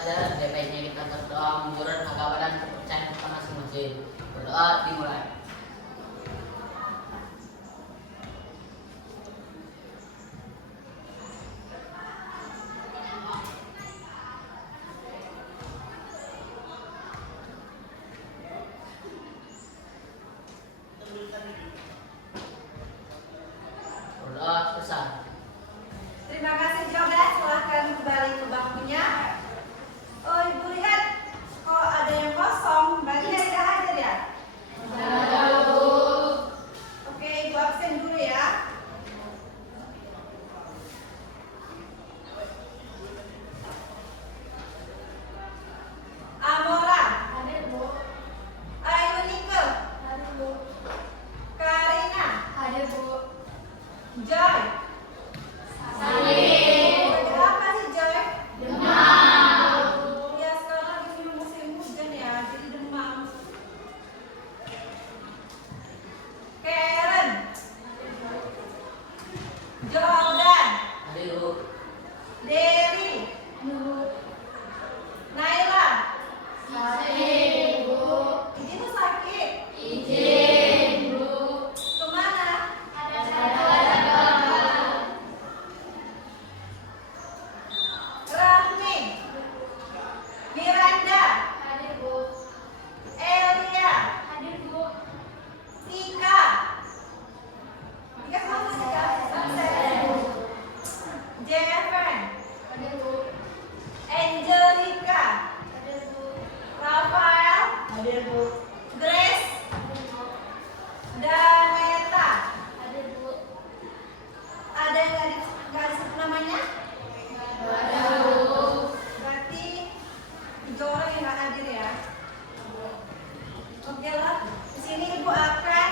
pelajaran baiknya kita berdoa menurut agama dan kepercayaan kita masing-masing. Berdoa dimulai. Berdoa selesai. Terima kasih Joga, silahkan kembali ke bangkunya. Oh Ibu lihat, kok ada yang kosong, bagian tidak hadir ya? Oke, Ibu absen dulu ya. Amora, Hadir Bu. Ayunike, Hadir Bu. Karina, Hadir Bu. Joy. Hadir. Lagi apa sih Joy? Demam. Ya sekarang lagi musim hujan ya, jadi demam. Karen, Jordan, Hadir Bu. Dewi, Naila. Hadir Bu. Izin tuh sakit. Izin Bu. Kemana? Rahmi, Miranda, Hadir Bu. Elia, Hadir Bu. Tika. Tika kemana sih Kak? Jefferson, Hadir Bu. Angelica, Hadir Bu. Rafael, Grace, Hadir Bu. dan Meta. Hadir Bu. Ada yang nggak disebut namanya? Hadir Bu. Berarti 3 orang yang nggak hadir ya. Oke lah, di sini Ibu akan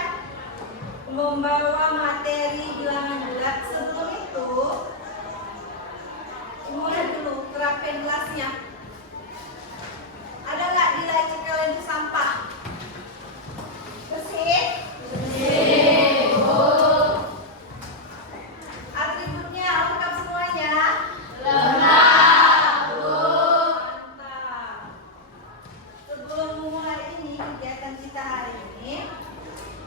membawa materi bilangan bulat. Sebelum itu, Ibu lihat dulu kerapin kelasnya. Ada nggak di laci kalian itu sampah? Bersih? Atributnya lengkap semuanya? Lengkap Bu. Mantap. Sebelum memulai ini kegiatan kita hari ini,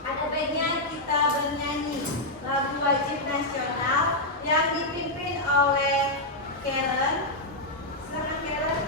ada baiknya kita bernyanyi lagu wajib nasional yang dipimpin oleh Karen. Silakan Karen.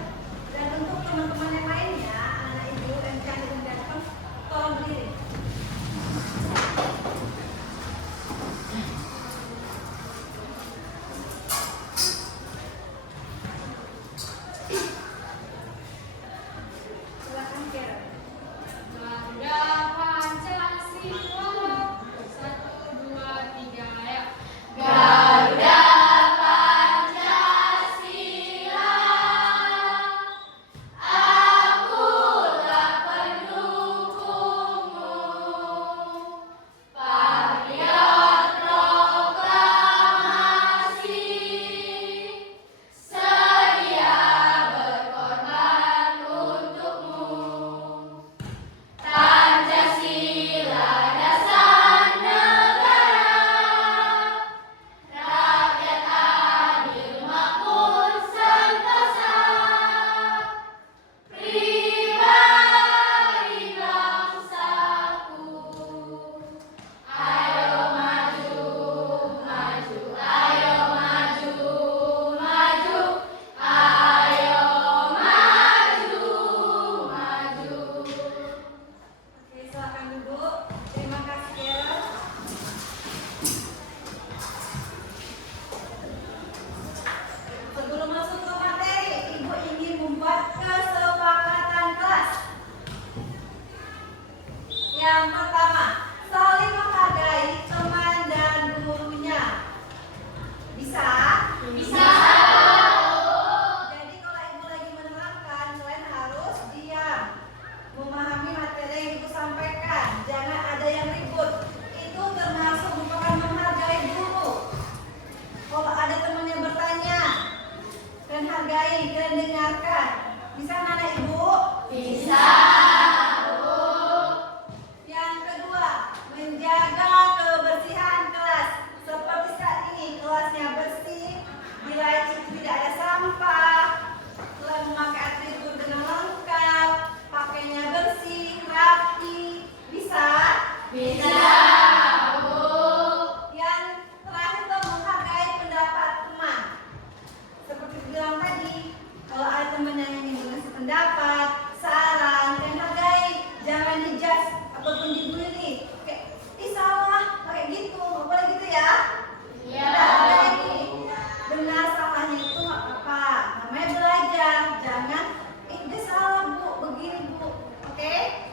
pendapat, saran, dan hargai. Jangan dijudge ataupun dibully. Kayak, ih salah, kayak gitu. Nggak boleh gitu ya. Tidak ada ini. Benar salahnya itu nggak apa-apa. Namanya belajar. Jangan, dia salah bu, begini bu. Oke?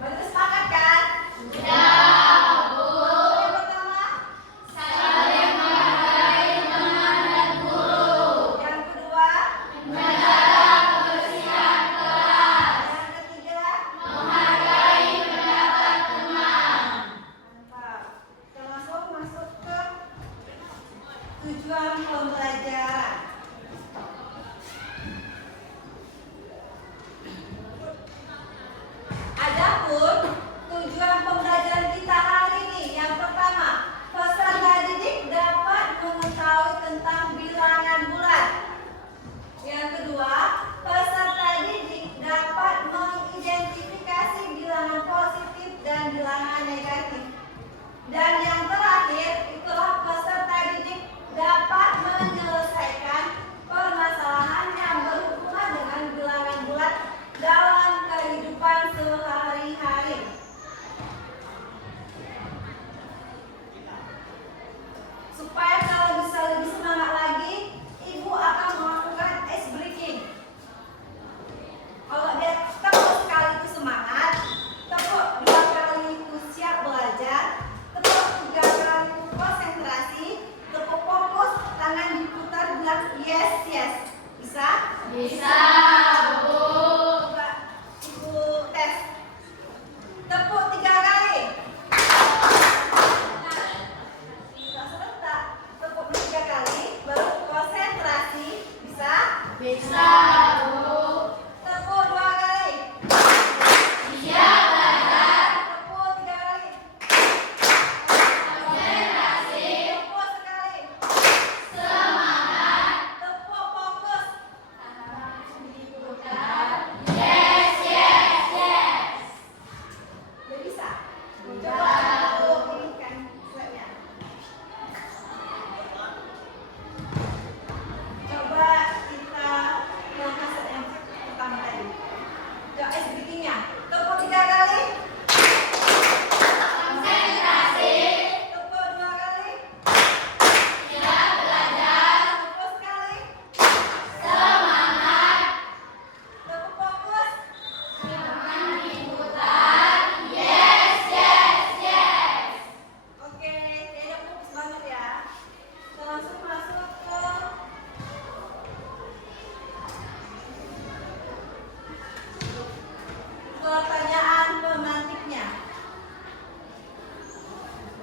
Berarti sepakat kan? Yang pertama, yang kedua, yang ketiga, mantap. Kita langsung masuk ke tujuan pembelajaran. Adapun tujuan pembelajaran kita hari ini, yang pertama, peserta didik dapat mengetahui tentang bilangan bulat. Yang kedua, peserta didik dapat mengidentifikasi bilangan positif dan bilangan negatif. Dan yang terakhir, itulah peserta didik dapat menyelesaikan permasalahan yang berhubungan dengan bilangan bulat dalam kehidupan sehari-hari. Supaya kalau bisa lebih semangat lagi, Ibu akan melakukan ice breaking. Kalau dia tepuk sekali itu semangat, tepuk 2 kali itu siap belajar, tepuk 3 kali itu konsentrasi, tepuk fokus, tangan diputar bilang yes yes. Bisa? Coba Ibu tes. Tepuk 3 kali. Nggak serentak. Tepuk 3 kali, baru konsentrasi. Bisa? Tepuk 2 kali. Tepuk 3 kali. Tepuk sekali. Tepuk fokus. Udah bisa? Coba aku ini kan slide-nya. Coba kita melakukan slide yang pertama tadi. Coba ice breaking-nya. Tepuk 3 kali. Tepuk 2 kali. Tepuk sekali. Tepuk fokus. Oke, kayaknya fokus banget ya. Kita langsung masuk ke pertanyaan pemantiknya.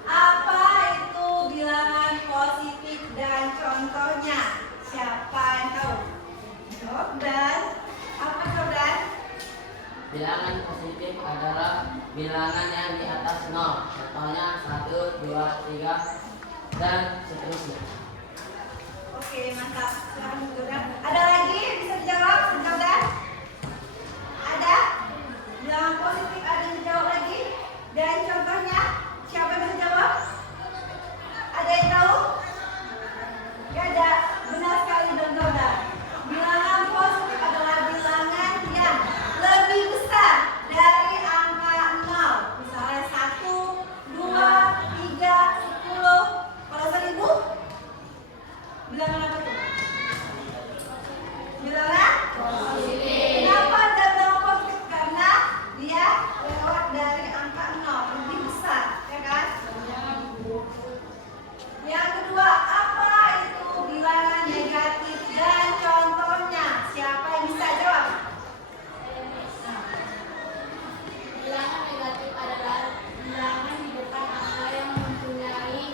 Apa itu bilangan positif dan contohnya? Siapa yang tahu? Jordan. Apa Jordan? Bilangan positif adalah bilangan yang di atas 0. Contohnya 1, 2, 3, dan seterusnya. Oke, mantap. Silakan Jordan. Ada lagi yang bisa dijawab, Jordan? Ada? Bilangan positif ada yang dijawab lagi? Dan contohnya, siapa yang bisa jawab? Ada yang tahu? Gak ada. Benar sekali Don Jordan. Bilangan positif adalah bilangan yang lebih besar dari angka 0. Misalnya 1, 2, 3, 10. Kalau 1000? Bilangan apa tuh? Bilangan? Kenapa ada bilangan positif? Karena dia lewat dari angka 0, lebih besar, ya kan? Yang kedua, apa itu bilangan negatif dan contohnya? Siapa yang bisa jawab? Bilangan negatif adalah bilangan di depan angka yang mempunyai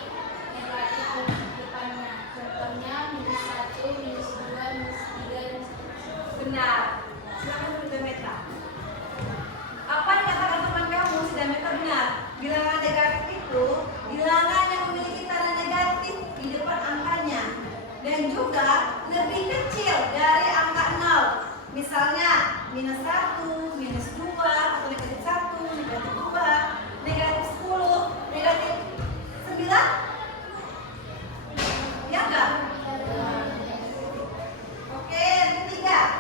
negatif di depannya. Contohnya -1, -2, -3, dan seterusnya. Benar. Silakan Sidametra. Apa yang dikatakan teman kamu Sidametra benar? Bilangan negatif itu bilangan yang memiliki tanda negatif di depan angkanya dan juga lebih kecil dari angka 0. Misalnya -1, -2, atau -1, -2, -10, -9. Ya enggak? Oke, yang ketiga.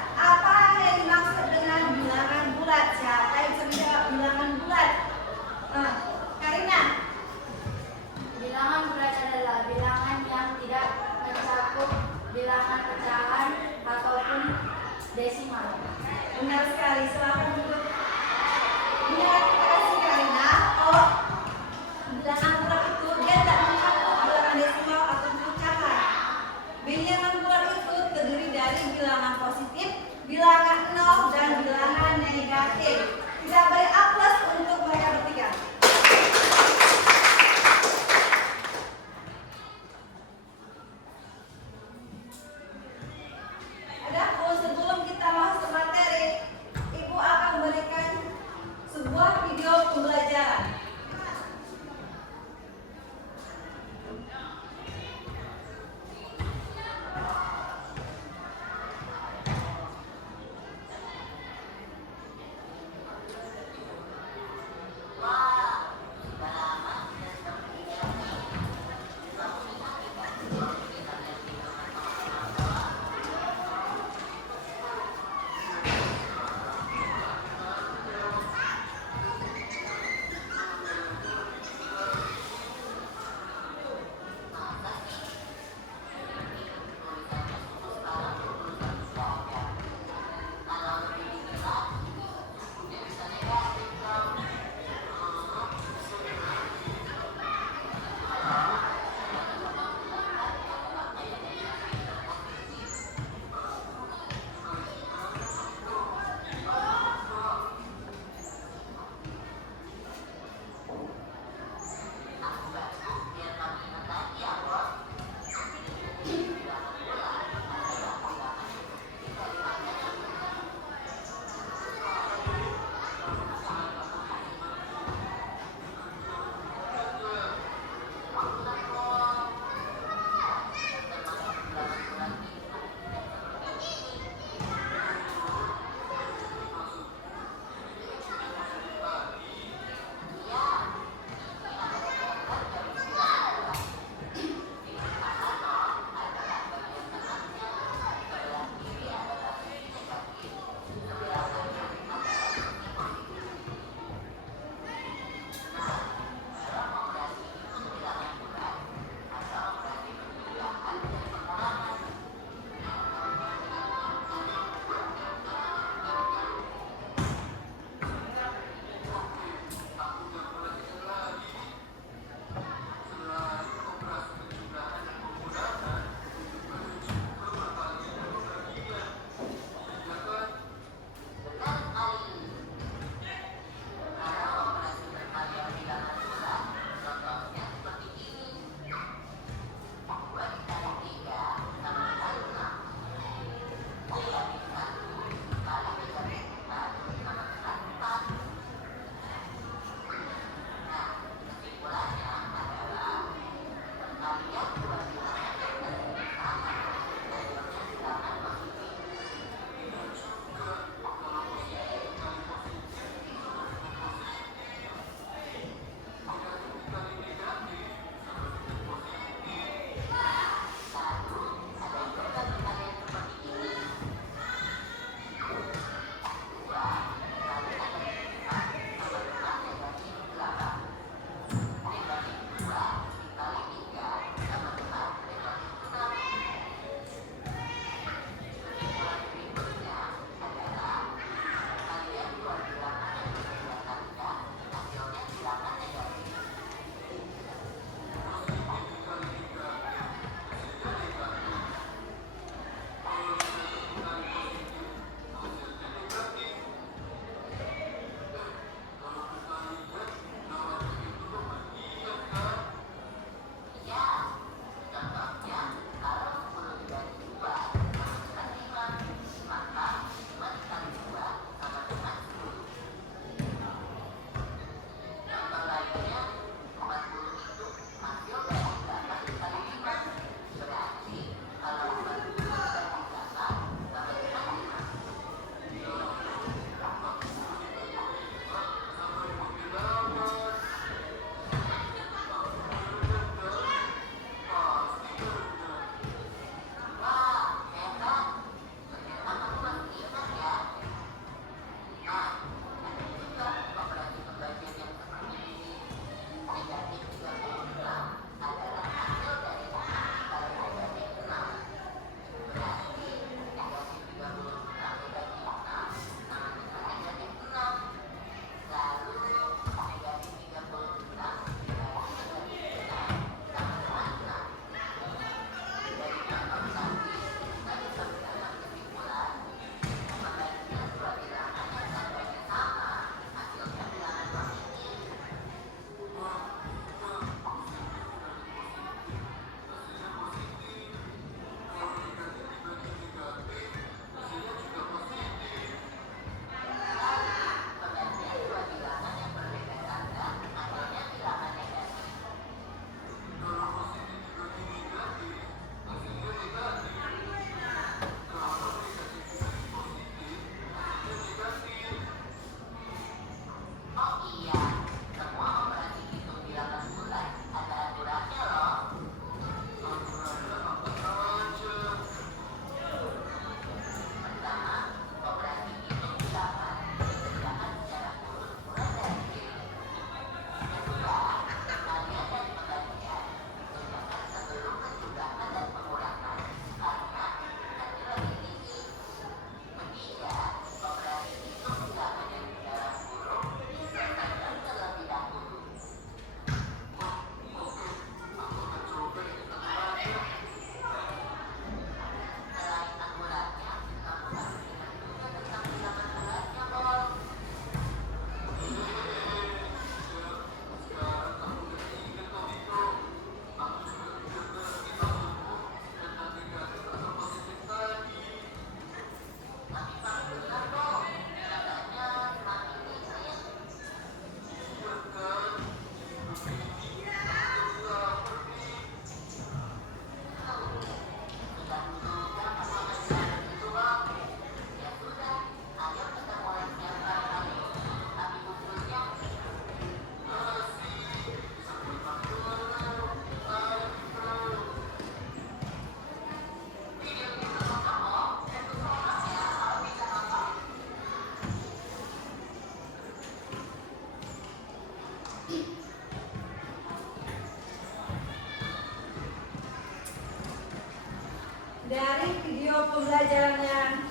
pembelajaran yang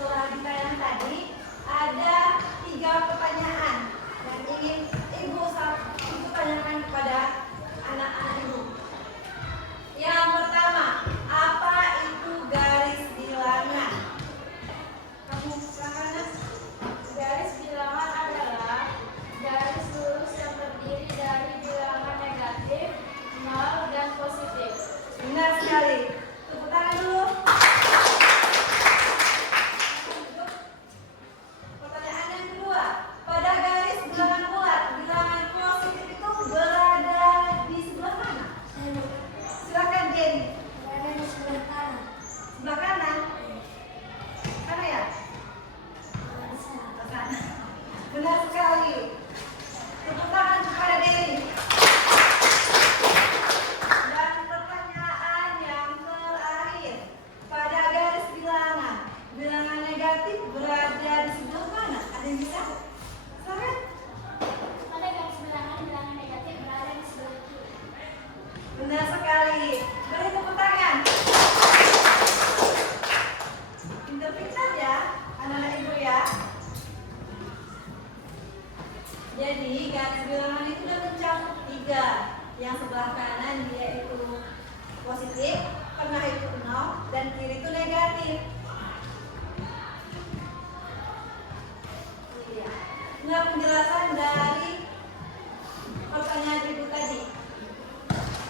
telah ditayang tadi, ada 3 pertanyaan yang ingin Ibu tanyakan kepada anak-anak Ibu. Yang pertama, apa itu garis bilangan? Kamu silakan, Nas. Garis bilangan adalah garis lurus yang terdiri dari bilangan negatif, nol, dan positif. Benar sekali. Tepuk tangan dulu. Pertanyaan yang kedua, pada garis bilangan bulat, bilangan positif itu berada di sebelah mana? Silakan Jenny. Berada di sebelah kanan. Sebelah kanan. Mana ya? Di sana. Sebelah kanan. Benar sekali. Tepuk tangan kepada Denny. Dan pertanyaan yang terakhir, pada garis bilangan, bilangan negatif berada di sebelah mana? Ada yang bisa? Silakan. Pada garis bilangan, bilangan negatif berada di sebelah kiri. Benar sekali. Beri tepuk tangan. Pintar-pintar ya, anak-anak Ibu ya. Jadi garis bilangan itu sudah mencakup 3. Yang sebelah kanan dia itu positif, tengah itu 0, dan kiri itu negatif. Iya. Nah, penjelasan dari pertanyaan Ibu tadi.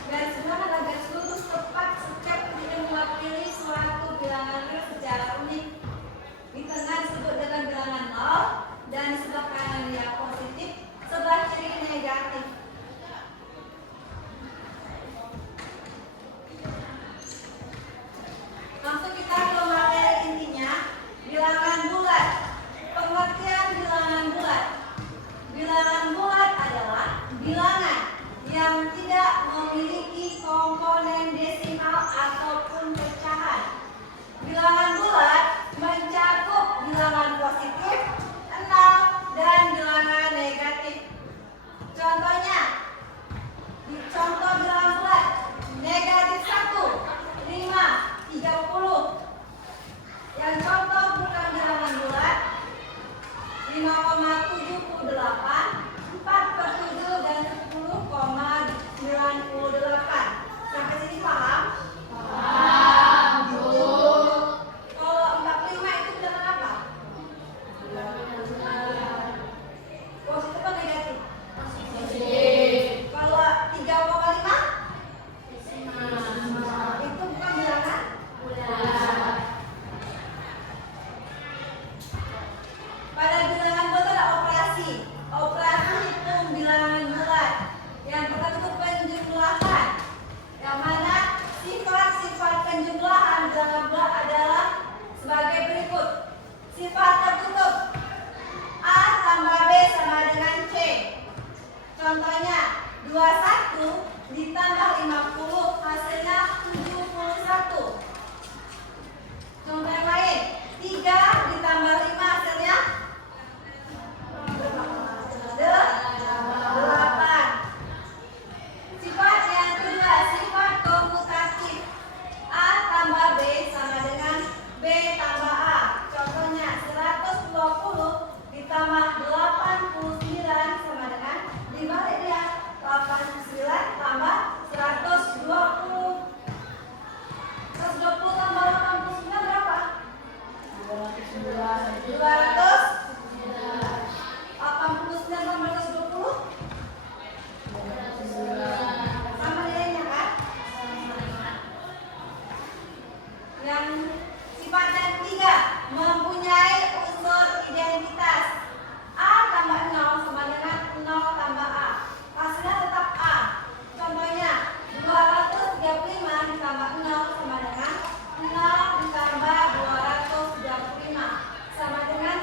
Garis bilangan adalah garis lurus tepat setiap yang mewakili suatu bilangan real secara unik. Di tengah disebut dengan bilangan 0, dan di sebelah kanan dia positif, sebelah kiri negatif. Langsung kita ke materi intinya, bilangan bulat. Pengertian bilangan bulat. Bilangan bulat adalah bilangan yang tidak memiliki komponen desimal ataupun pecahan. Bilangan bulat mencakup bilangan positif, 0, dan bilangan negatif. Contohnya, di contoh bilangan bulat, negatif 1, 5, 30. Yang contoh bukan bilangan bulat, 5,78, 4/7, dan 10,98. Sampai sini paham? Kalau 45 itu bilangan apa? Positif atau negatif? Kalau 3,5? Itu bukan bilangan? Pada bilangan bulat ada operasi. Operasi hitung bilangan bulat. Yang pertama itu penjumlahan. Yang mana sifat-sifat penjumlahan bilangan bulat adalah sebagai berikut. Sifat tertutup. A tambah B sama dengan C. Contohnya 21 ditambah 50 hasilnya 71. Contoh yang lain, 3 ditambah 5 hasilnya 8. Sifat yang kedua, sifat komutatif. A tambah B sama dengan B tambah A. Contohnya 120 ditambah 89 sama dengan dibalik dia 89 tambah 120. 120 tambah 89 berapa? 200. 89 tambah 120 sama nilainya kan? Yang sifat yang ketiga, mempunyai unsur identitas. A tambah 0 sama dengan 0 tambah A. Hasilnya tetap A. Contohnya 235 ditambah 0 sama dengan 0 ditambah 235 sama dengan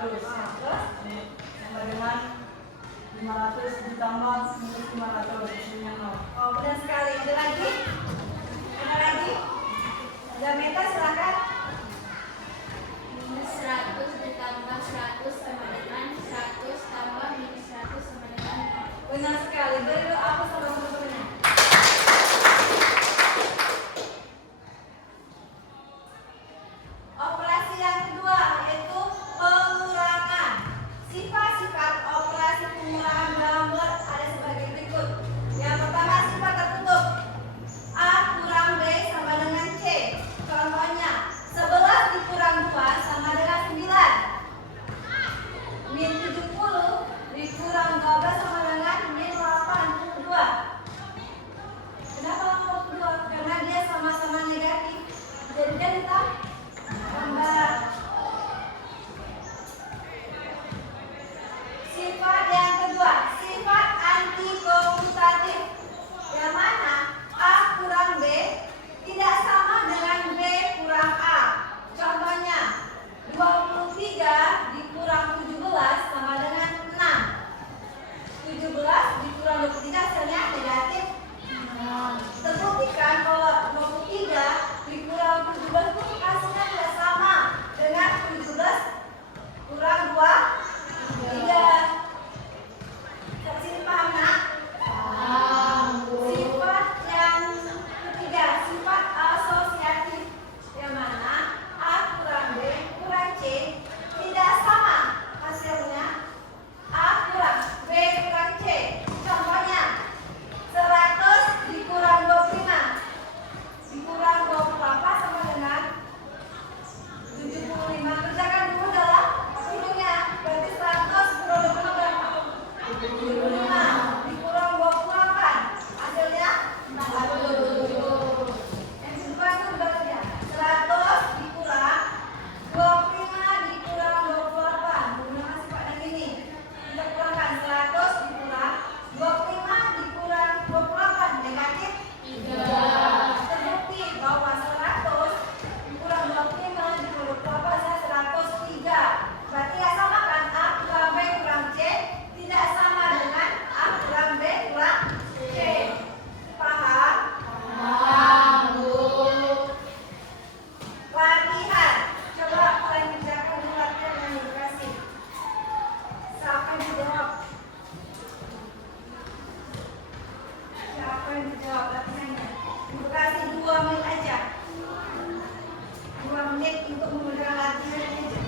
100. Terus? Sama dengan 500 ditambah minus 500, hasilnya 0. Oh, benar sekali. Ada lagi? Ada lagi? Ada Meta, silakan. Minus 100 ditambah 100 sama dengan 100 tambah minus 100 sama dengan 0. Benar sekali. Beri doa aku sama teman-temannya. Operasi yang kedua yaitu pengurangan. Sifat-sifat operasi pengurangan dalam Word ada sebagai berikut. Yang pertama, sifat tertutup. A kurang B sama dengan C. Contohnya, 11 dikurang 2 sama dengan 9. Min 70 dikurang 12 sama dengan min 82. Kenapa 82? Karena dia sama-sama negatif. Jadi dia ditambah. Sifat yang kedua, sifat anti-komutatif. Yang mana A kurang B tidak sama dengan B kurang A. Contohnya, 23 dikurang 17 sama dengan 6. 17 dikurang 23 hasilnya negatif 6. Terbuktikan kalau 23 dikurang 17 itu hasilnya tidak sama dengan 17 kurang 2 3. Sampai sini paham nak? Sifat yang ketiga, sifat asosiatif. Yang mana A kurang B kurang C tidak sama hasilnya A kurang B kurang C. Contohnya, 100 dikurang 25 dikurang 28 sama dengan 75. Kerjakan dulu dalam hidungnya. Berarti 100 kurang 25 berapa? 75 dikurang 28 hasilnya 47. Yang kedua itu berarti 100 dikurang 25 dikurang 28 menggunakan sifat yang ini. Kita kurangkan 100 dikurang 25 dikurang 28 negatif 3. Terbukti bahwa 100 dikurang 25 dikurang 28 adalah 103. Berarti ya sama kan, A kurang B kurang C tidak sama dengan A kurang B kurang C. Paham? Latihan. Coba kalian kerjakan dulu latihan yang dikasih. Siapa yang dijawab? Siapa yang dijawab latihannya? Dikasih 2 menit aja. 2 menit untuk mengerjakan latihan aja.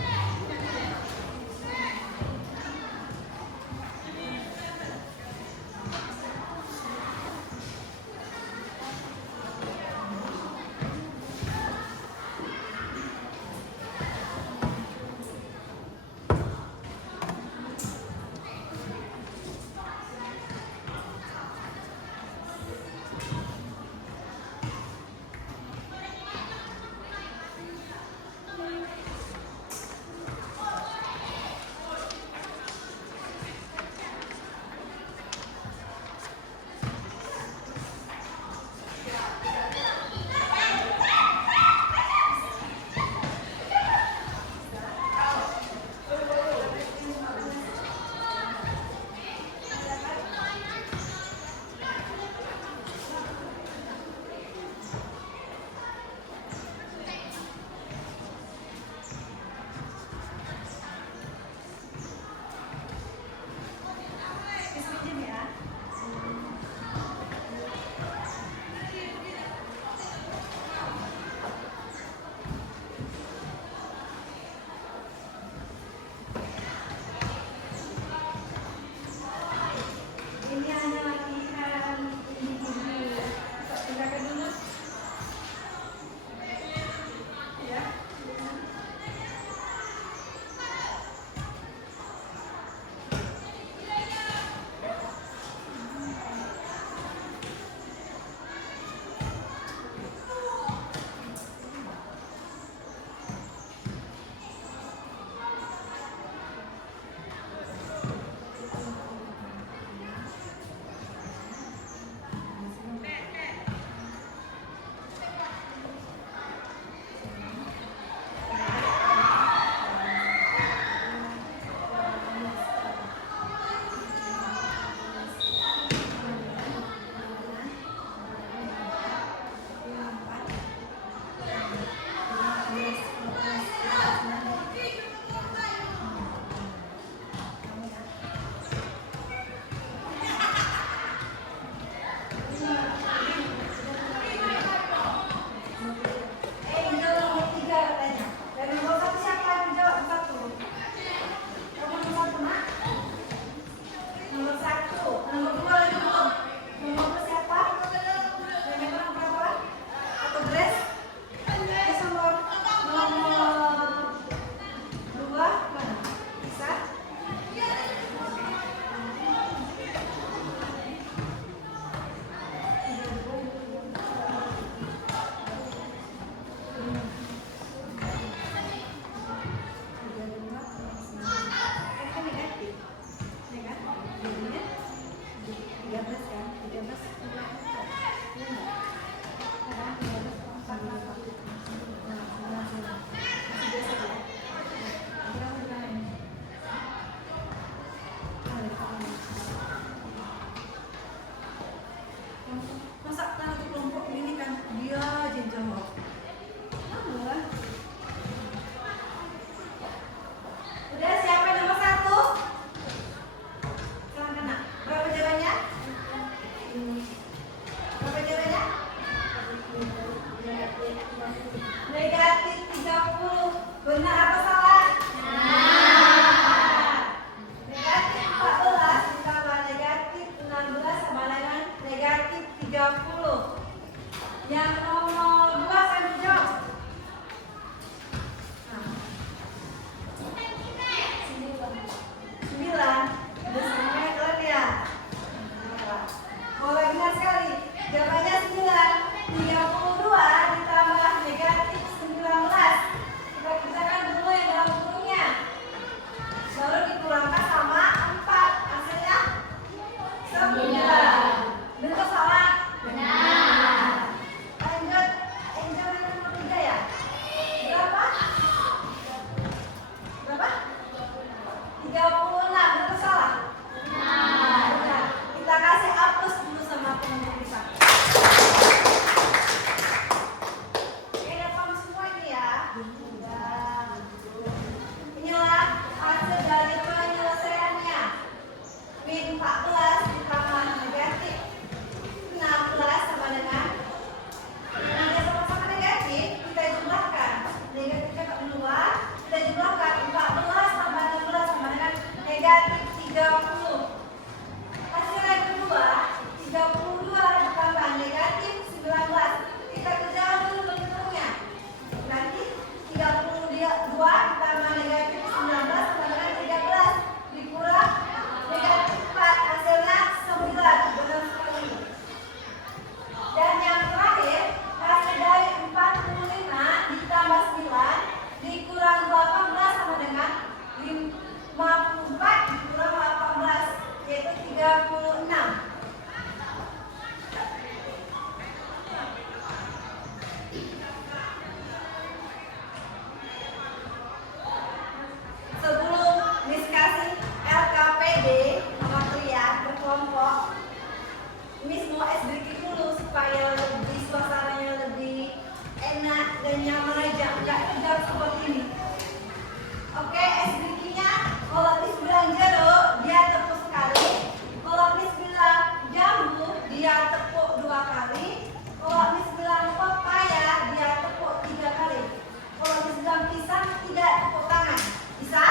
dan pisang tidak tepuk tangan. Bisa?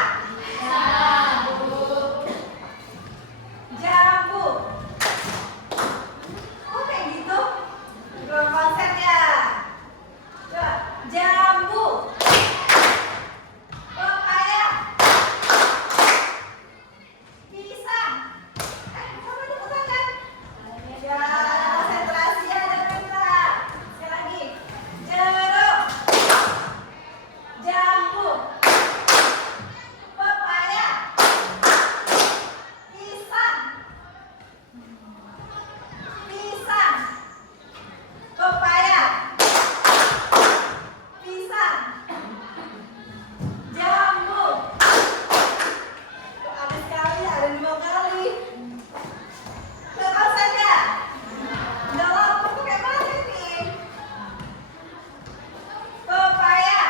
Jambu. Oh kayak gitu? Belum konsep ya? Coba. Jambu. Pepaya. Pisang. Coba tepuk tangan. Ya, konsentrasi ya, bentar. Sekali lagi. Jeruk. Jambu. Pepaya. Pisang. Pisang. Pepaya. Pisang. Jambu. Kok aneh sekali, ada 5 kali. Betul saja. Jawab pakai mana nih? Pepaya.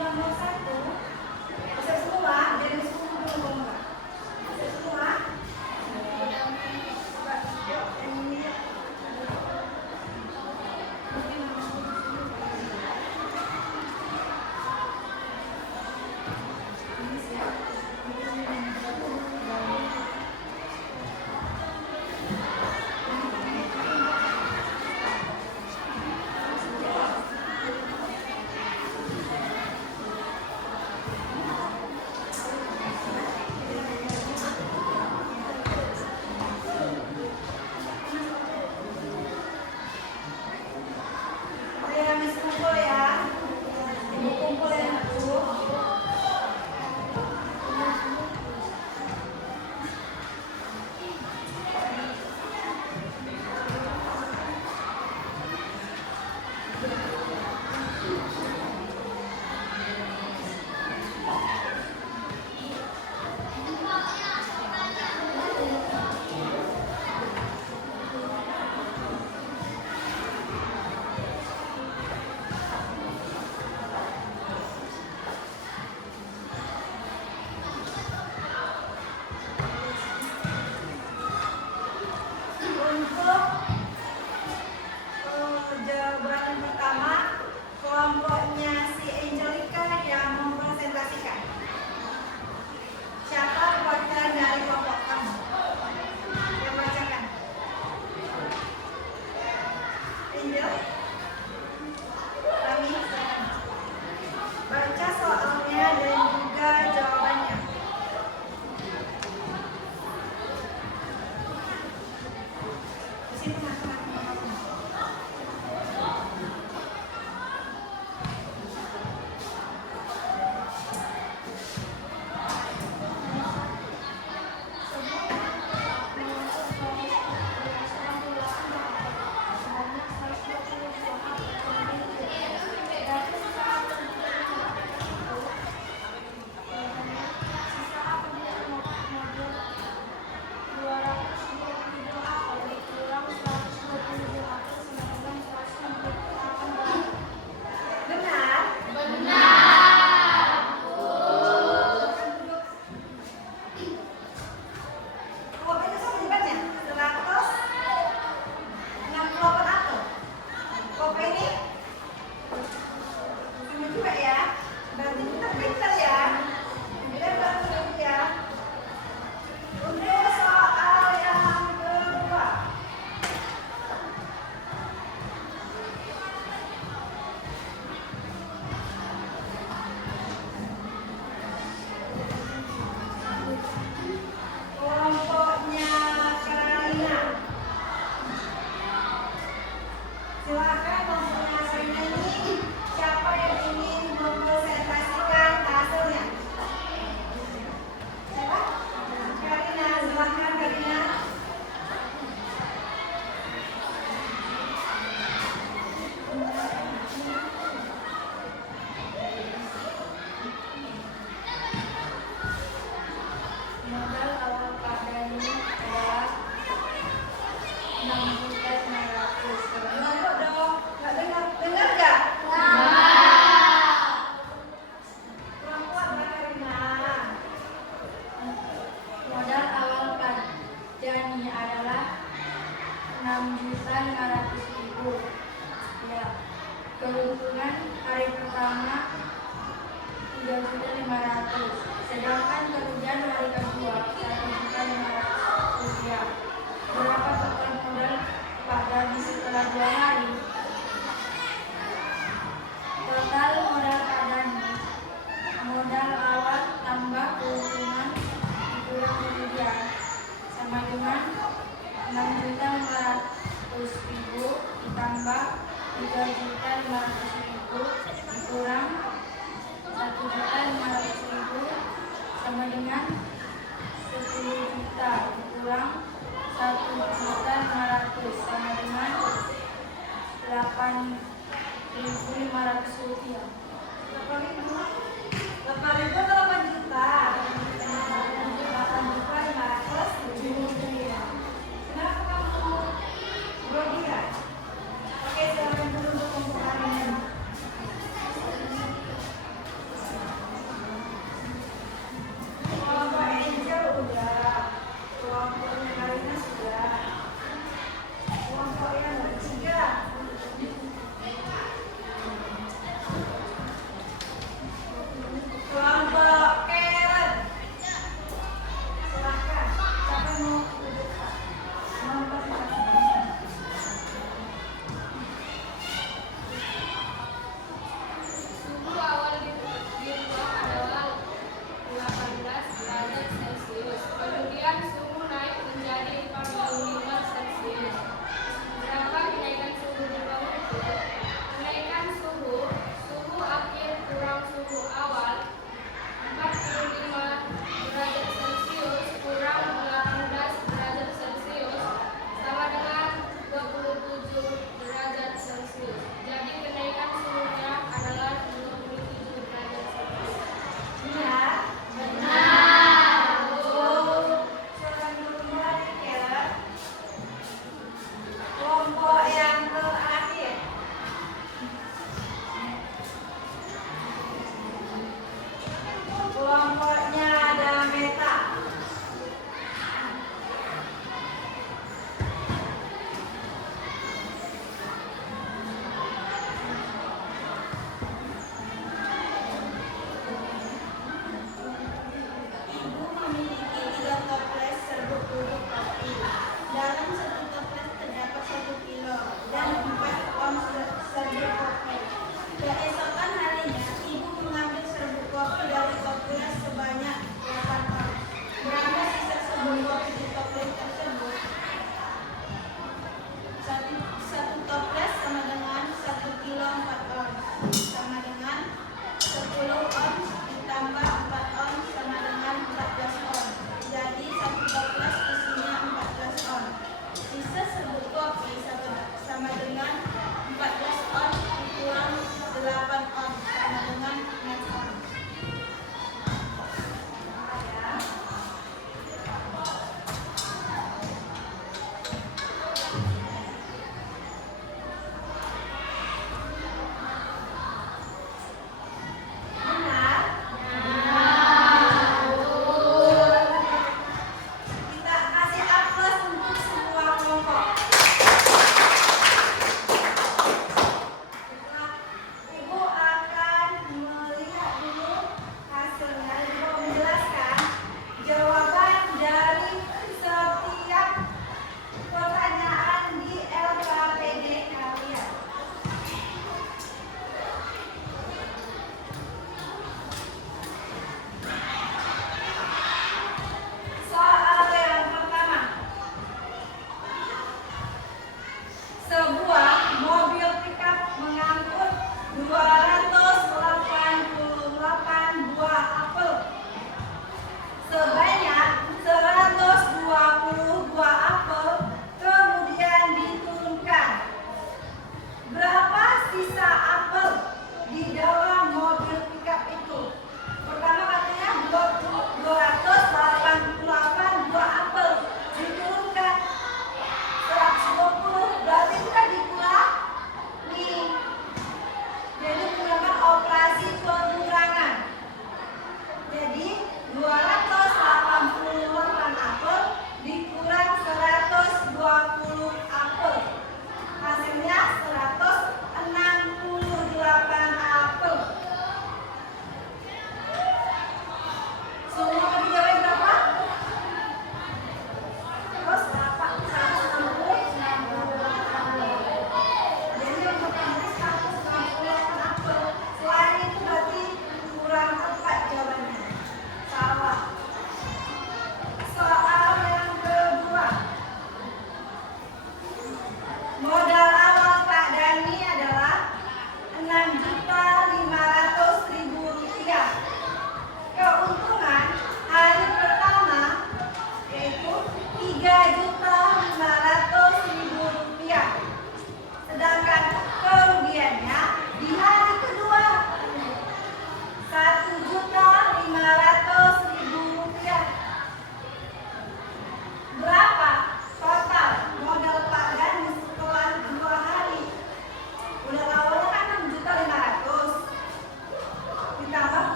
bilang 01, bisa semua, jadi 10 dulu enggak? Bisa semua? Coba, yuk, yang ini yuk. suhu awal 45 derajat Celcius kurang 18 derajat Celcius sama dengan 27 derajat Celcius. Jadi kenaikan suhunya adalah 27 derajat Celcius. Benar? Benar. Silakan dulu lagi, Keller. Kelompok yang terakhir.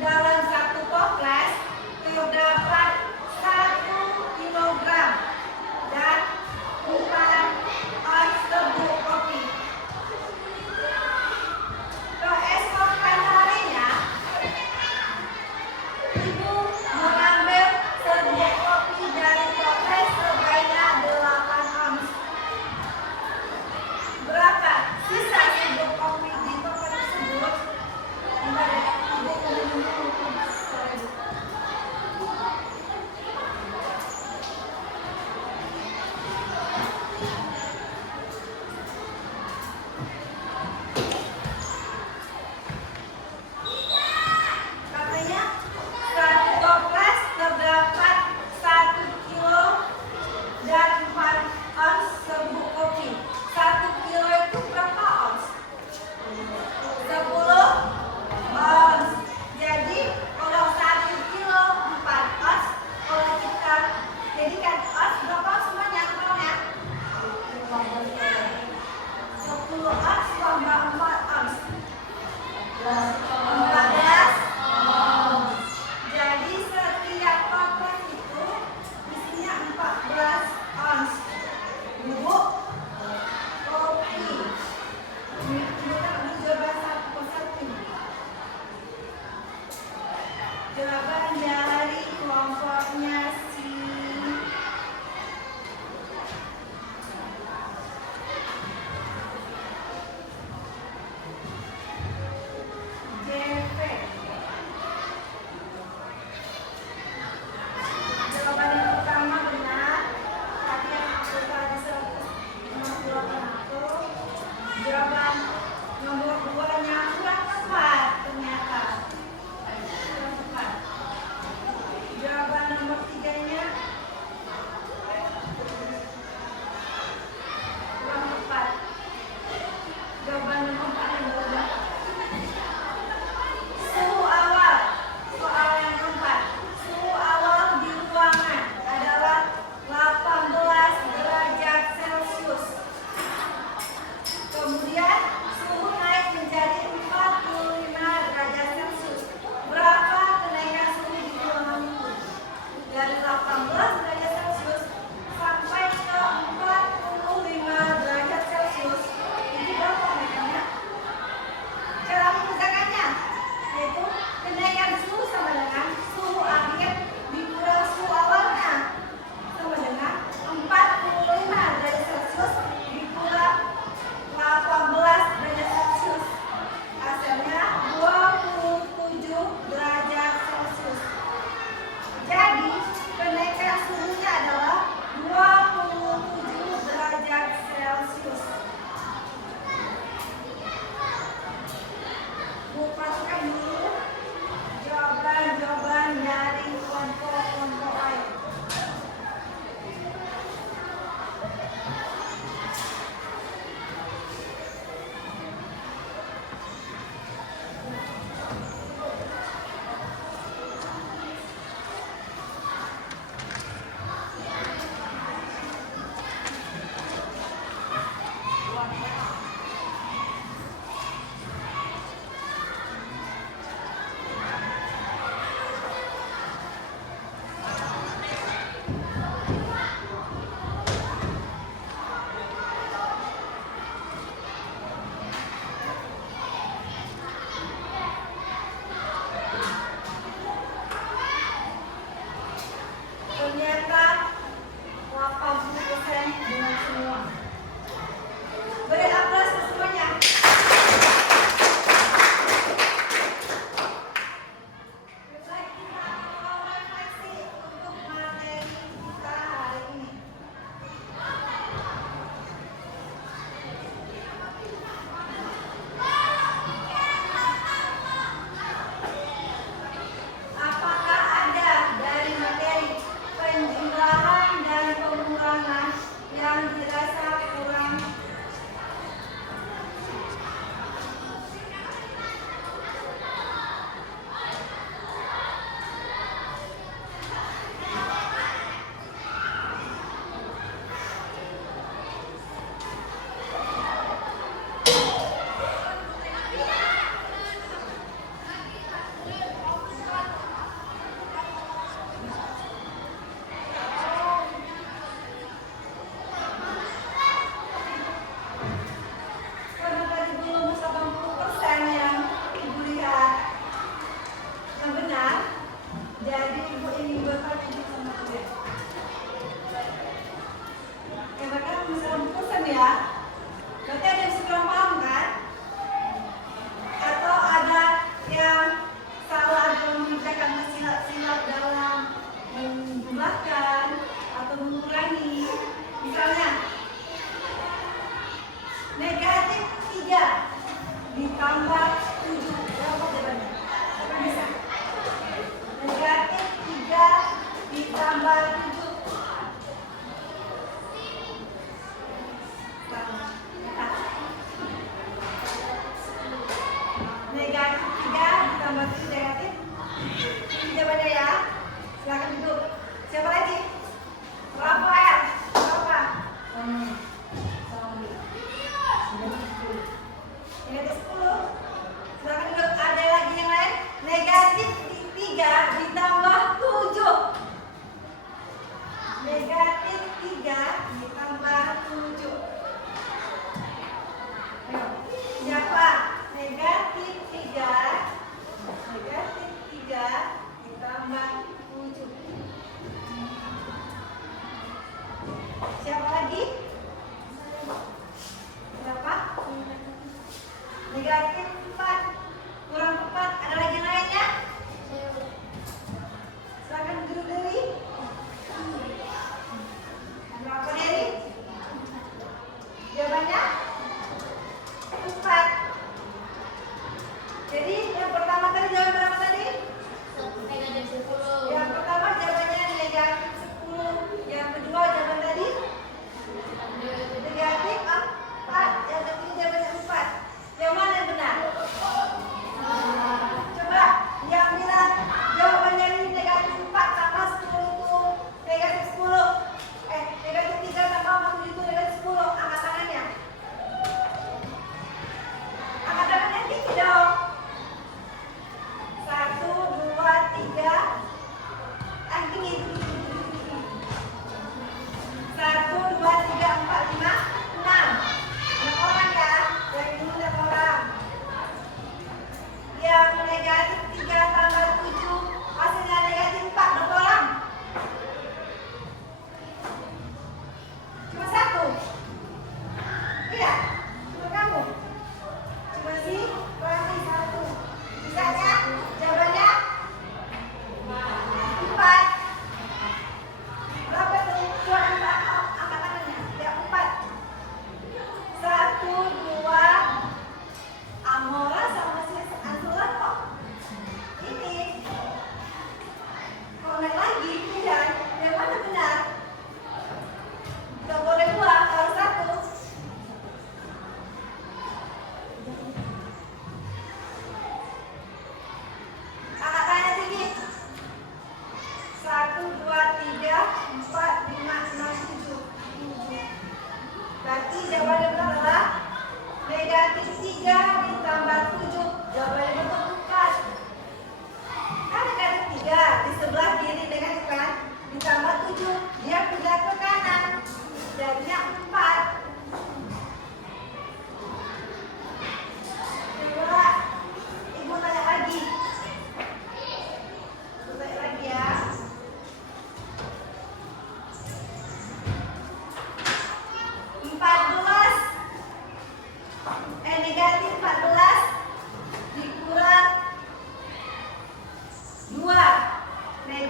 dalam satu toples terdapat 1 kilogram dan 4 ons bubuk kopi. Keesokan harinya, ibu mengambil serbuk kopi dari toples sebanyak 8 ons. Berapa sisa serbuk kopi di toples tersebut? Ibu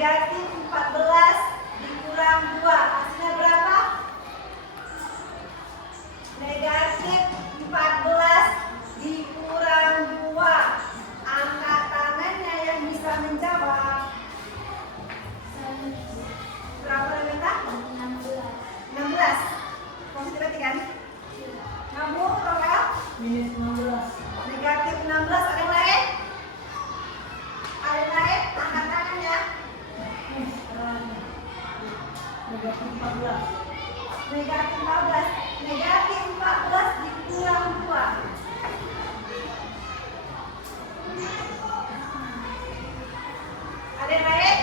Negatif 14 dikurang 2. Hasilnya berapa? Negatif 14 dikurang 2. Angkat tangannya yang bisa menjawab. Berapa Remeta? 16. Positif berarti kan? Kamu, Roel? Minus 16. Negatif 16. Ada yang lain? Ada yang lain? Angkat tangannya. Negatif 14. Negatif 14. Negatif 14 dikurang 2. Ada yang lain?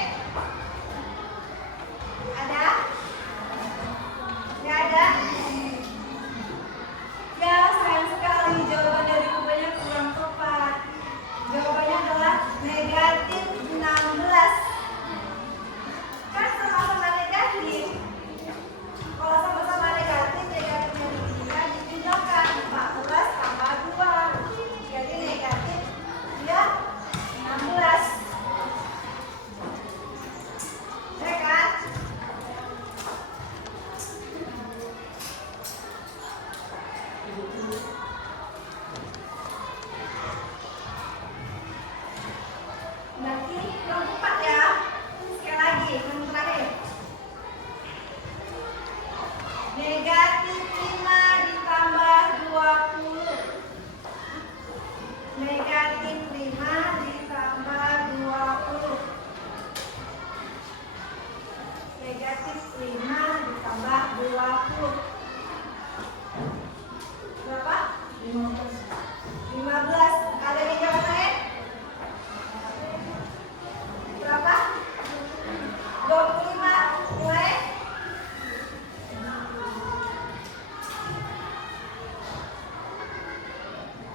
Ada? Nggak ada? Ya, sayang sekali jawaban dari rupanya kurang tepat. Jawabannya adalah negatif 16. Kan sama-sama negatif. Kalau sama-sama negatif, negatifnya ditiga ditinggalkan. 14 tambah 2. Jadi negatif dia 16. Ya kan? Berarti yang tepat ya. Sekali lagi, yang terakhir. Negatif 5 ditambah 20. Negatif 5 ditambah 20. Negatif 5 ditambah 20. Berapa? 15. 15. Ada yang jawab lain? Berapa? 25. Mulai.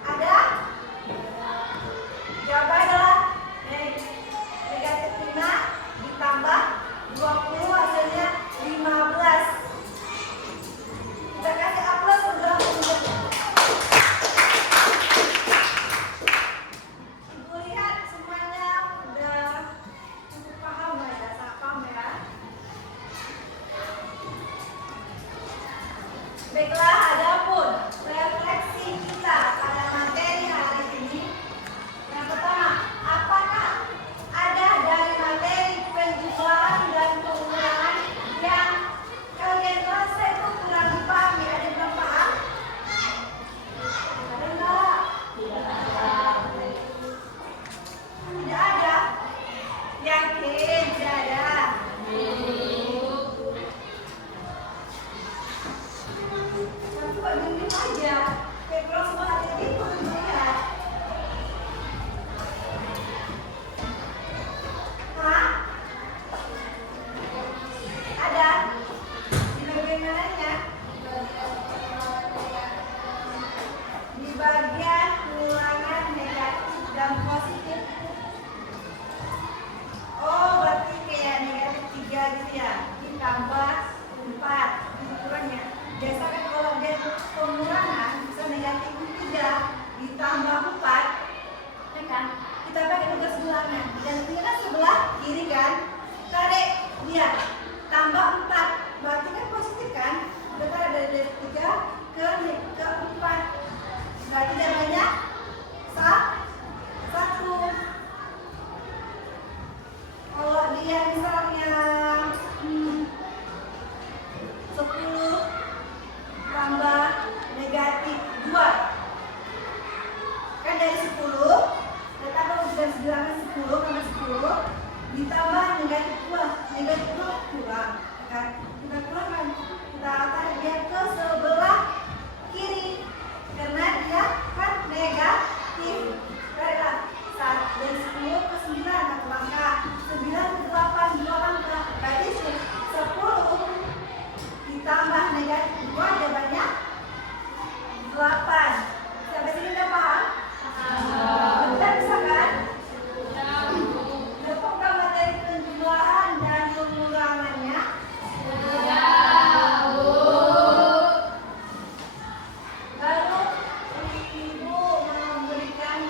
Ada? Jawabannya adalah negatif 5 ditambah 20 hasilnya 15. Kita kasih aplaus untuk Ibu lihat semuanya udah cukup paham ya, sangat paham ya. Baiklah, adapun refleksi kita pada materi hari ini. Yang pertama, apakah ada dari materi penjumlahan dan pengurangan yang kalian rasa itu kurang dipahami? Ada yang belum paham? Ada enggak? Tidak ada. Yakin tidak ada? Tapi kok diem aja? Kayak kurang semangat jadi ikut lihat. Hah? Ada? Di bagian mananya? Di bagian ulangan negatif dan positif. Oh, berarti kayak negatif 3 gitu ya. Ditambah 4 ukurannya. Biasa kan kalau dia pengurangan bisa negatif 3 ditambah 4, ya kan? Kita pakai tugas bilangan. Dan ini kan sebelah kiri kan? Tarik, lihat. Tambah 4. Berarti kan positif kan? Kita dari 3 ke 4. Berarti jawabannya 1. Kalau dia misalnya 10 tambah negatif 2, kan dari 10 kita kalau sudah bilangan 10 tambah 10 ditambah negatif 2, negatif 2 kurang kan? Kita kurangkan, kita tarik dia ke sebelah kiri karena dia kan negatif. Baiklah, dari 10 ke 9 satu langkah, 9 ke 8 2 langkah, berarti 10 ditambah negatif 2 jawabannya 8. Sampai sini udah paham? Benar bisa kan? Apakah materi penjumlahan dan pengurangannya? Lalu Ibu memberikan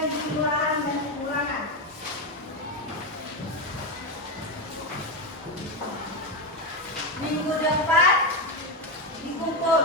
yang dimulakan dan pengurangan. Minggu depan dikumpul